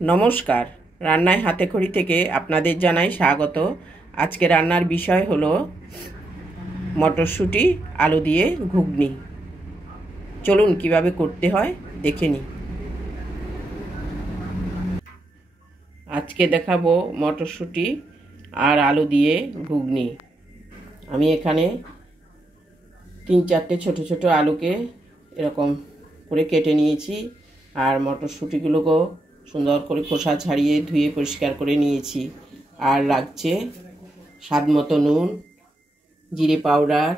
নমস্কার, রান্নায় হাতেখড়ি থেকে আপনাদের জানাই স্বাগত। আজকে রান্নার বিষয় হলো মটরশুঁটি আলু দিয়ে ঘুগনি। চলুন কিভাবে করতে হয় দেখে নিই। আজকে দেখাবো মটরশুঁটি আর আলু দিয়ে ঘুগনি। আমি এখানে 3-4টে ছোট ছোট আলুকে এরকম করে কেটে নিয়েছি, আর মটরশুঁটিগুলোকেও সুন্দর করে খোসা ছাড়িয়ে ধুয়ে পরিষ্কার করে নিয়েছি। আর লাগছে স্বাদ মতো নুন, জিরে পাউডার,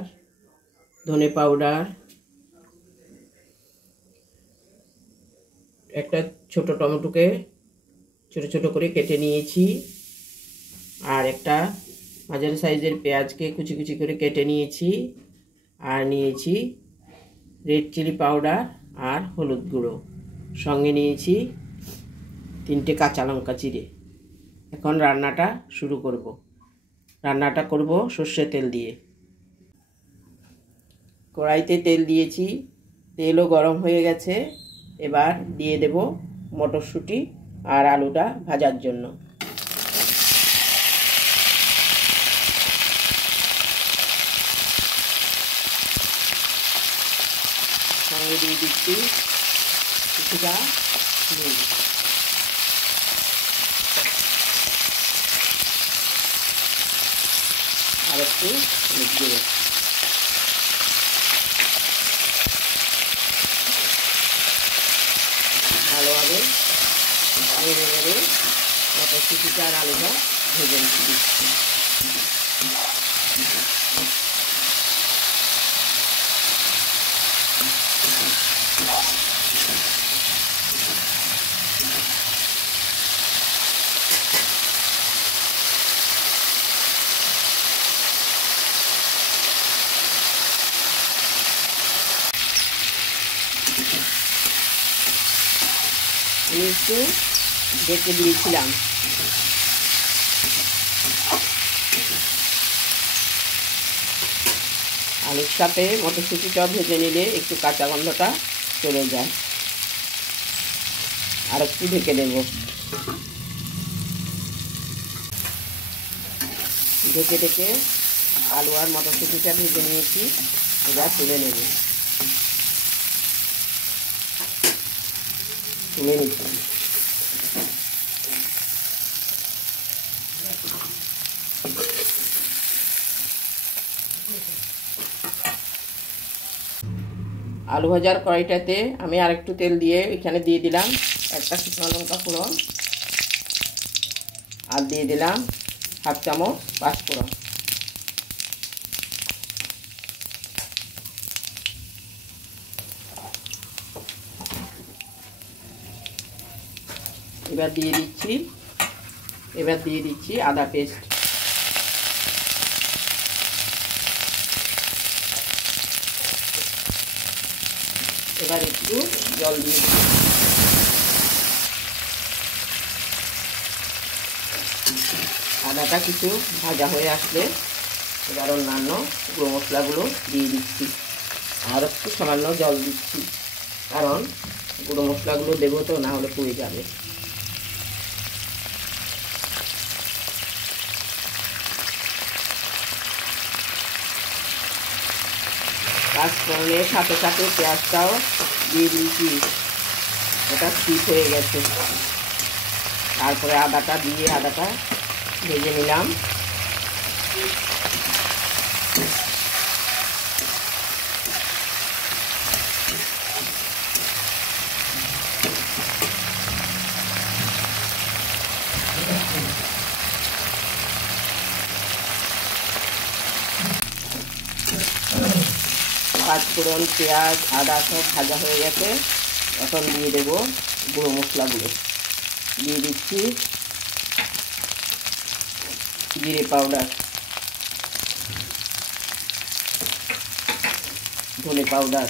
ধনে পাউডার, একটা ছোট টমেটোকে ছোট ছোট করে কেটে নিয়েছি, আর একটা মাঝারি সাইজের পেঁয়াজকে কুচি কুচি করে কেটে নিয়েছি, আর নিয়েছি রেড চিলি পাউডার আর হলুদ গুঁড়ো, সঙ্গে নিয়েছি 3টে কাঁচা লঙ্কা চিড়ে। এখন রান্নাটা শুরু করব। রান্নাটা করব সর্ষে তেল দিয়ে। কড়াইতে তেল দিয়েছি, তেলও গরম হয়ে গেছে। এবার দিয়ে দেব মটরশুঁটি আর আলুটা ভাজার জন্য। সঙ্গে দিয়ে দিচ্ছি কিছুটা নুন। আর একটু হলুদ গুঁড়ো। ভালোভাবে নেড়ে নেড়ে মটরশুঁটিটা আর আলুটা ভেজে নিচ্ছি। আমি একটু ঢেকে দিয়েছিলাম। আলুর সাথে মটরশুঁটিটাও ভেজে নিলে একটু কাঁচা গন্ধটা চলে যায়। আর একটু ঢেকে দেব। ঢেকে ঢেকে আলু আর মটরশুঁটিটা ভেজে নিয়েছি, এবার তুলে নেব। তুলে নিচ্ছি। আলু ভাজার কড়াইটাতে আমি আরেকটু তেল দিয়ে এখানে দিয়ে দিলাম একটা শুকনো লঙ্কা ফোড়ন, আর দিয়ে দিলাম 1/2 চামচ পাঁচফোড়ন। এবার দিয়ে দিচ্ছি আদা পেস্ট। এবার একটু জল দিয়ে দিচ্ছি। আদাটা কিছু ভাজা হয়ে আসলে এবার অন্যান্য গুঁড়ো মশলাগুলো দিয়ে দিচ্ছি। আর একটু সামান্য জল দিচ্ছি, কারণ গুঁড়ো মশলাগুলো দেবো তো, না হলে পুড়ে যাবে। পাঁচফোড়নের সাথে সাথে পেঁয়াজটাও দিয়ে দিয়েছি, ওটা স্কিপ হয়ে গেছে। তারপরে আদাটা দিয়ে আদাটা ভেজে নিলাম। পাঁচফোড়ন, পেঁয়াজ, আদা সব ভাজা হয়ে গেছে। এখন দিয়ে দেব গুঁড়ো মশলাগুলো। দিয়ে দিচ্ছি জিরে পাউডার, ধনে পাউডার,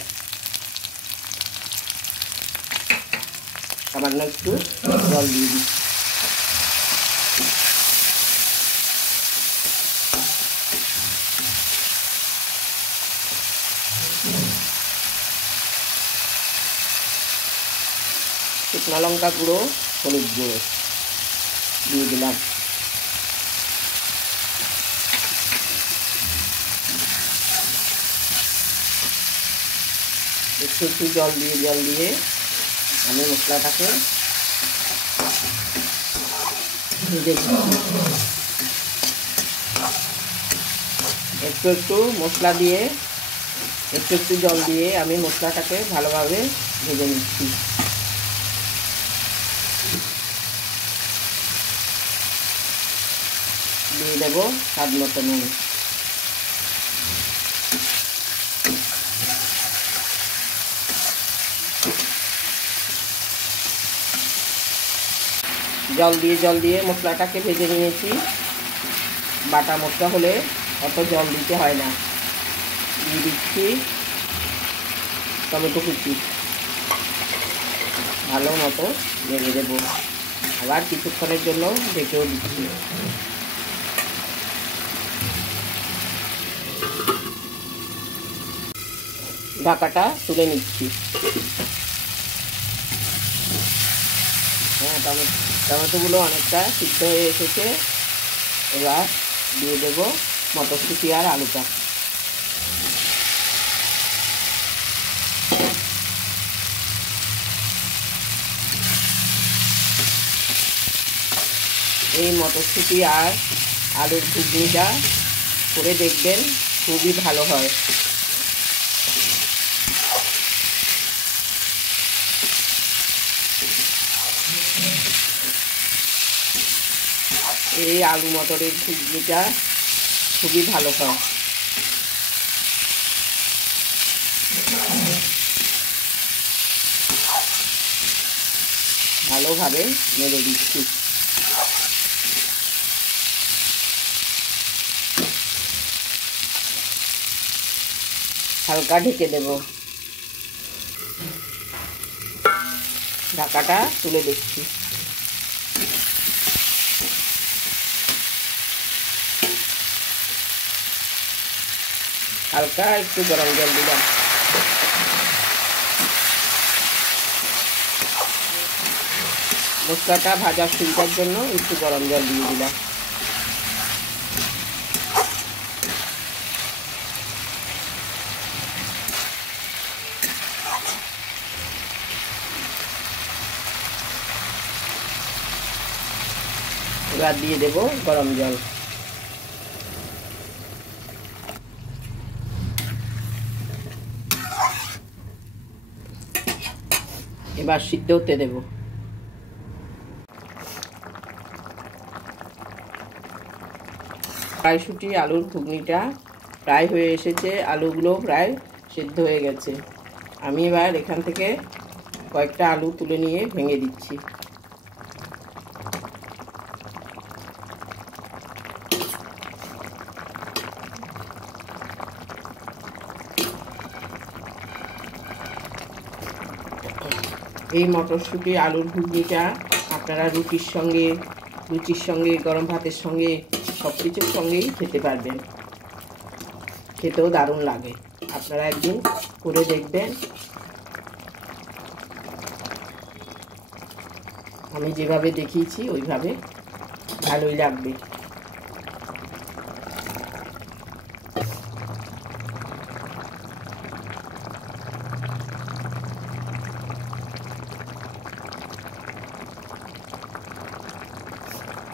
সামান্য একটু জল দিয়ে দিচ্ছি। শুকনো লঙ্কা গুঁড়ো হলুদ গুঁড়ো দিয়ে দিলাম। একটু একটু জল দিয়ে আমি মশলাটাকে ভেজে দিচ্ছি। একটু একটু মশলা দিয়ে একটু জল দিয়ে আমি মশলাটাকে ভালোভাবে ভেজে নিচ্ছি। দিয়ে দেবো স্বাদ মতো নুন। জল দিয়ে মশলাটাকে ভেজে নিয়েছি। বাটা মশলা হলে অত জল দিতে হয় না। দিয়ে দিচ্ছি টমেটো কুচি, ভালো মতো নেড়ে দেবো। আবার কিছুক্ষণের জন্য ঢেকেও দিচ্ছি। ঢাকাটা তুলে নিচ্ছি। হ্যাঁ, টমেটোগুলো অনেকটা সিদ্ধ হয়ে এসেছে। এবার দিয়ে দেব মটরশুঁটি আর আলুটা। এই মটরশুঁটি আর আলুর ঘুগনিটা করে দেখবেন, খুবই ভালো হয়। এই আলু মটরের ঘুগনিটা খুবই ভালো হয়। ভালোভাবে নেড়ে দিচ্ছি। হালকা ঢেকে দেব। ঢাকাটা তুলে দিচ্ছি। হালকা একটু গরম জল দিলাম। মশলাটা ভাজার সুবিধার জন্য একটু গরম জল দিয়ে দিলাম। এবার দিয়ে দেব গরম জল। এবার সিদ্ধ হতে দেব। কড়াইশুঁটি আলুর ঘুগনিটা প্রায় হয়ে এসেছে। আলুগুলো প্রায় সিদ্ধ হয়ে গেছে। আমি এবার এখান থেকে কয়েকটা আলু তুলে নিয়ে ভেঙে দিচ্ছি। এই মটরশুঁটি আলুর ঘুগনিটা আপনারা লুচির সঙ্গে গরম ভাতের সঙ্গে সব কিছুর সঙ্গেই খেতে পারবেন। খেতেও দারুণ লাগে। আপনারা একদিন করে দেখবেন। আমি যেভাবে দেখিয়েছি ওইভাবে ভালোই লাগবে।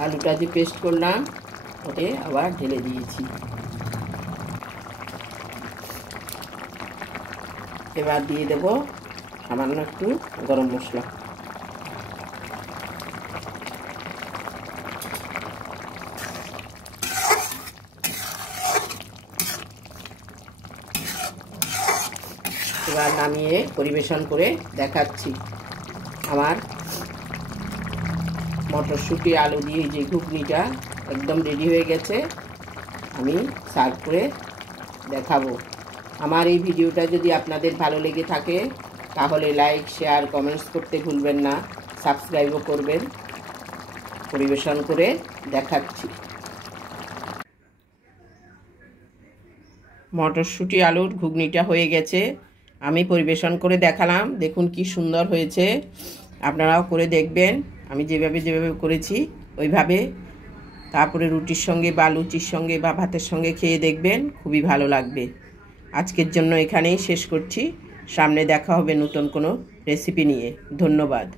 আলুটা যে পেস্ট করলাম ওতে আবার ঢেলে দিয়েছি। এবার দিয়ে দেব সামান্য একটু গরম মশলা। এবার নামিয়ে পরিবেশন করে দেখাচ্ছি। আমার মটরশুঁটি আলু দিয়ে যে ঘুগনিটা একদম রেডি হয়ে গেছে। আমি সার্ভ করে দেখাবো। আমার এই ভিডিওটা যদি আপনাদের ভালো লেগে থাকে তাহলে লাইক, শেয়ার, কমেন্টস করতে ভুলবেন না। সাবস্ক্রাইবও করবেন। পরিবেশন করে দেখাচ্ছি। মটরশুঁটি আলুর ঘুগনিটা হয়ে গেছে। আমি পরিবেশন করে দেখালাম। দেখুন কি সুন্দর হয়েছে। আপনারাও করে দেখবেন। আমি যেভাবে যেভাবে করেছি ওইভাবে, তারপরে রুটির সঙ্গে বা লুচির সঙ্গে বা ভাতের সঙ্গে খেয়ে দেখবেন, খুবই ভালো লাগবে। আজকের জন্য এখানেই শেষ করছি। সামনে দেখা হবে নতুন কোনো রেসিপি নিয়ে। ধন্যবাদ।